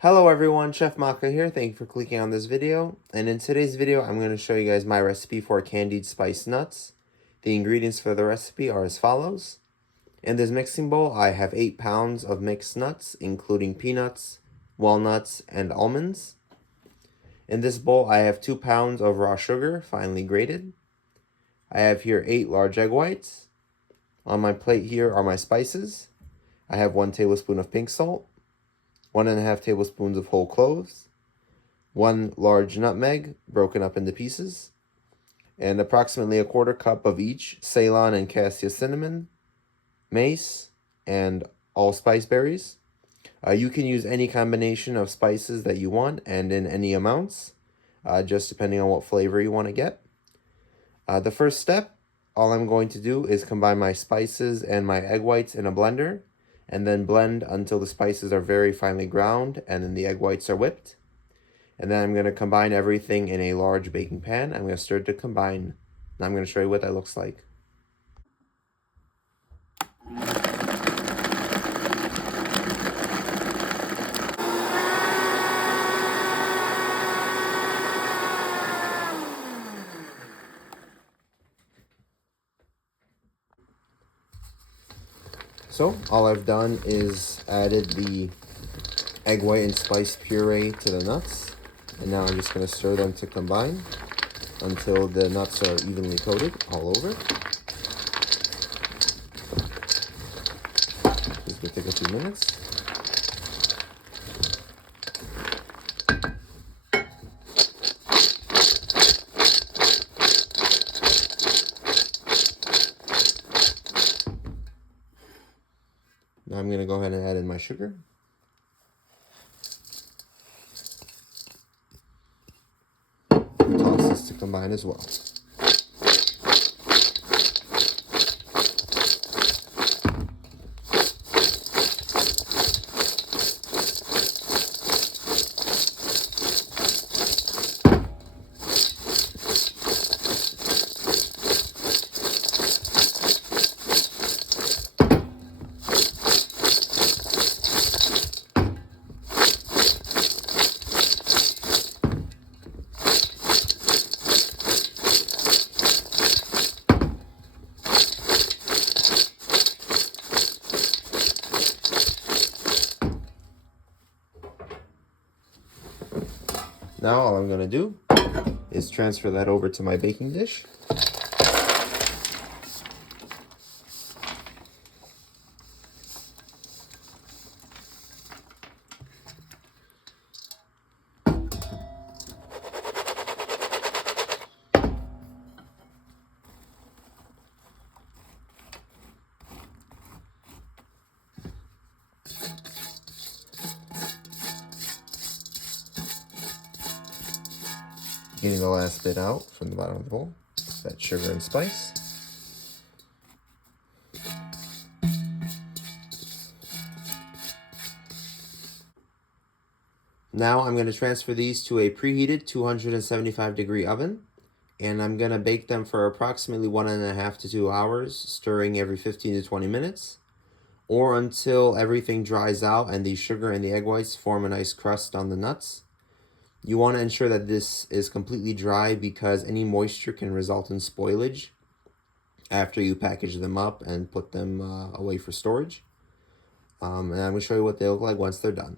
Hello everyone, Chef Maka here. Thank you for clicking on this video. And in today's video, I'm going to show you guys my recipe for candied spiced nuts. The ingredients for the recipe are as follows. In this mixing bowl, I have 8 pounds of mixed nuts, including peanuts, walnuts, and almonds. In this bowl, I have 2 pounds of raw sugar, finely grated. I have here 8 large egg whites. On my plate here are my spices. I have 1 tablespoon of pink salt, 1.5 tablespoons of whole cloves, 1 large nutmeg broken up into pieces, and approximately 1/4 cup of each Ceylon and cassia cinnamon, mace, and allspice berries. You can use any combination of spices that you want and in any amounts, just depending on what flavor you want to get. The first step, all I'm going to do is combine my spices and my egg whites in a blender, and then blend until the spices are very finely ground and then the egg whites are whipped. And then I'm going to combine everything in a large baking pan. I'm going to stir it to combine. Now I'm going to show you what that looks like. So all I've done is added the egg white and spice puree to the nuts, and now I'm just going to stir them to combine until the nuts are evenly coated all over. This will take a few minutes. Now I'm going to go ahead and add in my sugar. Toss this to combine as well. Now all I'm going to do is transfer that over to my baking dish. Getting the last bit out from the bottom of the bowl, that sugar and spice. Now I'm going to transfer these to a preheated 275-degree oven, and I'm going to bake them for approximately 1.5 to 2 hours, stirring every 15 to 20 minutes, or until everything dries out and the sugar and the egg whites form a nice crust on the nuts. You want to ensure that this is completely dry because any moisture can result in spoilage after you package them up and put them away for storage. And I'm going to show you what they look like once they're done.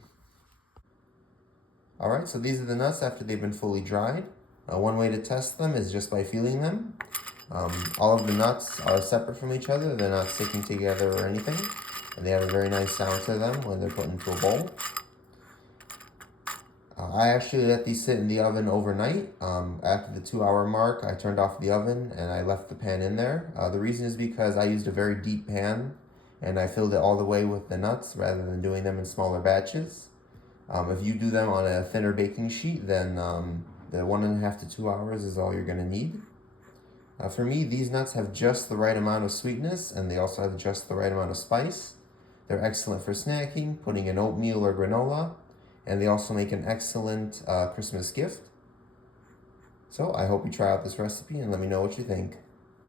Alright, so these are the nuts after they've been fully dried. One way to test them is just by feeling them. All of the nuts are separate from each other. They're not sticking together or anything. And they have a very nice sound to them when they're put into a bowl. I actually let these sit in the oven overnight. After the 2-hour mark, I turned off the oven and I left the pan in there. The reason is because I used a very deep pan and I filled it all the way with the nuts rather than doing them in smaller batches. If you do them on a thinner baking sheet, then the 1.5 to 2 hours is all you're going to need. For me, these nuts have just the right amount of sweetness and they also have just the right amount of spice. They're excellent for snacking, putting in oatmeal or granola. And they also make an excellent Christmas gift. So I hope you try out this recipe and let me know what you think.